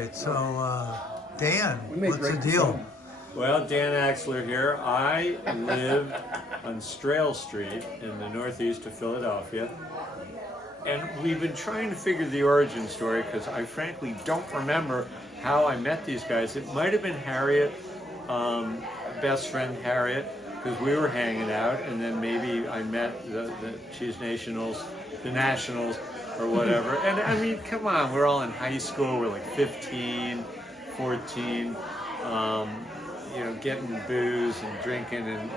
right, so Dan, We what's the deal? Well, Dan Axler here. I live on Strail Street in the northeast of Philadelphia. And we've been trying to figure the origin story because I frankly don't remember how I met these guys. It might have been Harriet, best friend Harriet, because we were hanging out, and then maybe I met the Cheese Nationals, the Nationals, or whatever. And I mean, come on, we're all in high school. We're like 15, 14. You know, getting booze and drinking and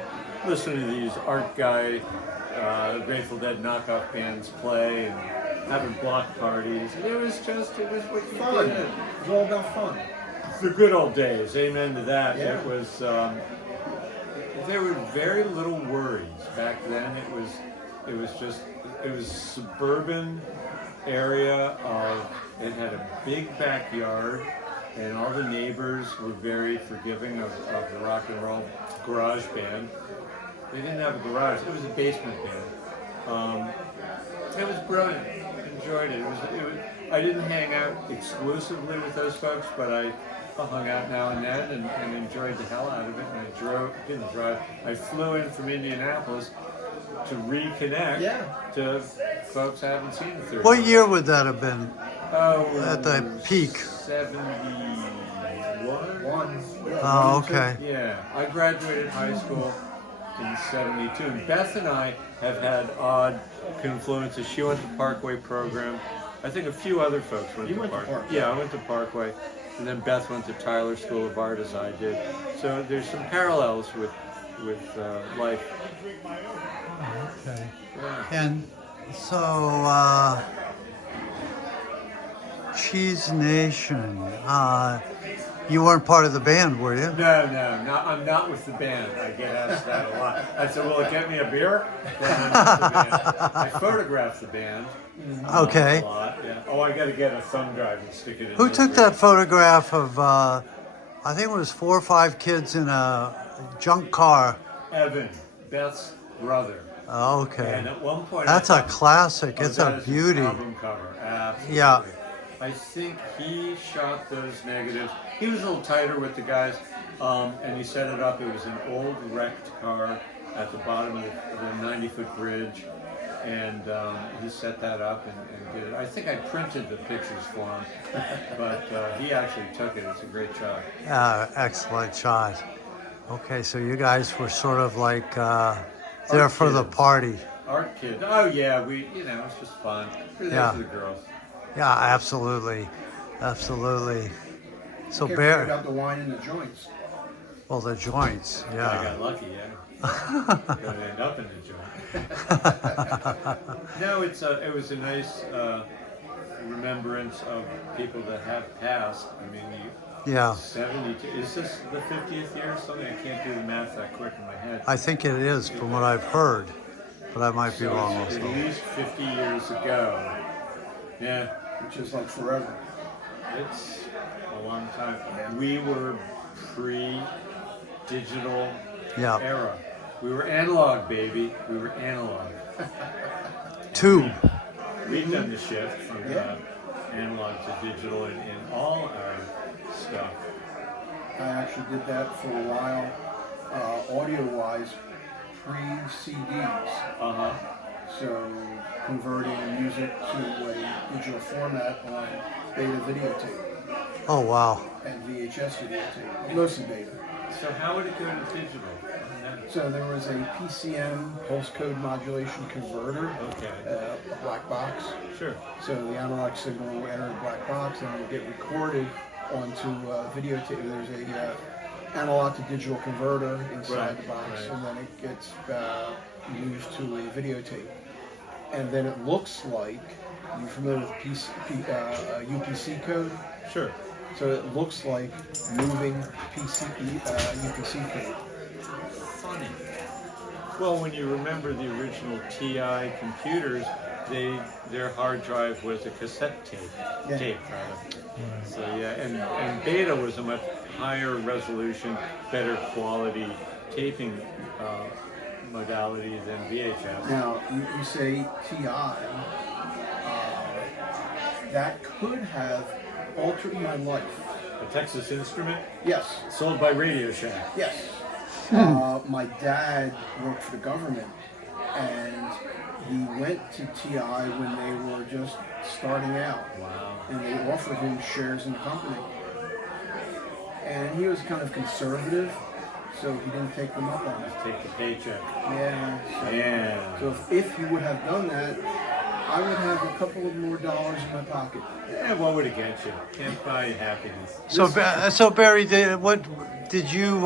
listening to these art guy, Grateful Dead knockoff bands play and having block parties. And it was what you Fun. did. It was all about fun. The good old days. Amen to that. Yeah. It was. There were very little worries back then. It was suburban area of. It had a big backyard. And all the neighbors were very forgiving of the rock and roll garage band. They didn't have a garage; it was a basement band. It was brilliant. Enjoyed it. I didn't hang out exclusively with those folks, but I hung out now and then and enjoyed the hell out of it. And I flew in from Indianapolis to reconnect to folks I haven't seen in 30 What years. year would that have been Oh, at the peak? 71. Oh, okay. Yeah, I graduated high school in 72. And Beth and I have had odd confluences. She went to Parkway program. I think a few other folks went to Parkway. Yeah, I went to Parkway. And then Beth went to Tyler School of Art as I did. So there's some parallels with life. Okay. Yeah. And so, Cheese Nation, you weren't part of the band, were you? No, I'm not with the band. I get asked that a lot. I said, will it get me a beer? Then I'm with the band. I photographed the band. Okay. A lot, yeah. Oh, I got to get a thumb drive and stick it in. Who the took beer. that photograph of, I think it was 4 or 5 kids in a junk car? Evan, Beth's brother. Oh, okay. And at one point, That's I a thought, classic. oh, It's that a is beauty. An album cover. Absolutely. Yeah. I think he shot those negatives. He was a little tighter with the guys, and he set it up. It was an old wrecked car at the bottom of the 90-foot bridge, and he set that up and did it. I think I printed the pictures for him, but he actually took it. It's a great shot. Excellent shot. Okay, so you guys were sort of like there for the kids. party. Art kids. Oh yeah, it's just fun. We're there Yeah. for the girls. Yeah, absolutely. Absolutely. So Can't Bear, forget about the wine and the joints. well, the joints, I yeah. got lucky, yeah. Gonna end up in the joint. No, it was a nice remembrance of people that have passed. I mean, Yeah, 72. Is this the 50th year or something? I can't do the math that quick in my head. I think it is from what I've heard, but I might be So wrong it's also. at least 50 years ago. Yeah, Which is like forever. it's a long time. We were pre-digital Yeah, era. We were analog, baby. We were analog. tube. We've done the shift from analog to digital in all our stuff. I actually did that for a while, audio-wise, pre-CDs. Uh-huh. So converting music to a digital format on beta videotape Oh, wow. and VHS videotape, mostly beta. So how would it go to digital? So there was a PCM, pulse code modulation converter, Okay. a black box. Sure. So the analog signal will enter a black box and will get recorded onto videotape. There's a analog to digital converter inside Right, the box, right. and then it gets used to a videotape. And then it looks like, you're familiar with UPC code? Sure. So it looks like moving UPC code. Funny. Well, when you remember the original TI computers, their hard drive was a cassette tape. Yeah. Tape, rather. So yeah, and Beta was a much higher resolution, better quality taping modality than VHS. Now, you say TI, that could have altered my life. A Texas Instrument Yes, sold by Radio Shack. yes. My dad worked for the government, and he went to TI when they were just starting out, Wow. and they offered him shares in the company. And he was kind of conservative, so he didn't take them up on it. Take the paycheck. Yeah. Yeah. So if he would have done that, I would have a couple of more dollars in my pocket. Yeah, what would it get you? Can't buy happiness. So, so Barry, did you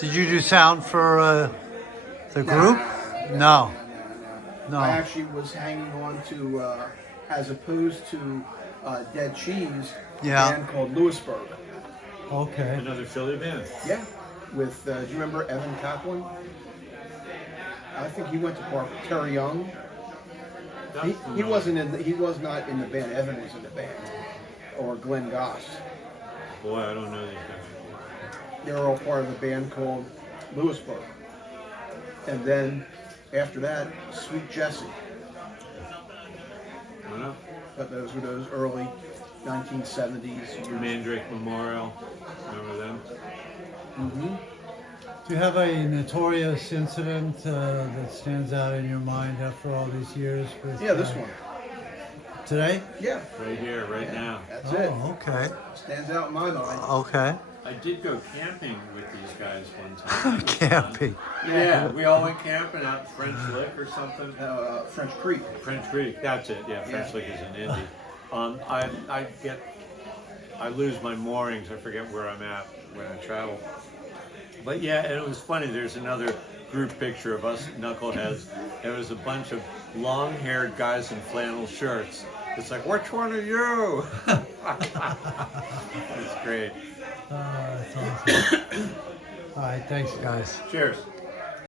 do sound for the group? No. No. I actually was hanging on to, as opposed to Dead Cheese, Yeah. a band called Lewisburg. Okay. Another Philly band. Yeah. With, do you remember Evan Kaplan? I think he went to Park. Terry Young. He was not in the band. Evan was in the band. Or Glenn Goss. Boy, I don't know these guys. They were all part of a band called Lewisburg. And then after that, Sweet Jessie. I don't know. But those were those early 1970s. Mandrake Memorial. Remember them? Mm-hmm. Do you have a notorious incident that stands out in your mind after all these years? With, Yeah, this one. Today? Yeah. Right here, right now. That's it. Okay. Stands out in my mind. Okay. I did go camping with these guys one time. Camping. Yeah, we all went camping out in French Lick or something. French Creek. French Creek, that's it. Yeah, French Yeah. Lick is in Indy. I lose my moorings. I forget where I'm at when I travel. But yeah, and it was funny. There's another group picture of us knuckleheads. There was a bunch of long-haired guys in flannel shirts. It's like, which one are you? It's great. That's awesome. All right, thanks, guys. Cheers.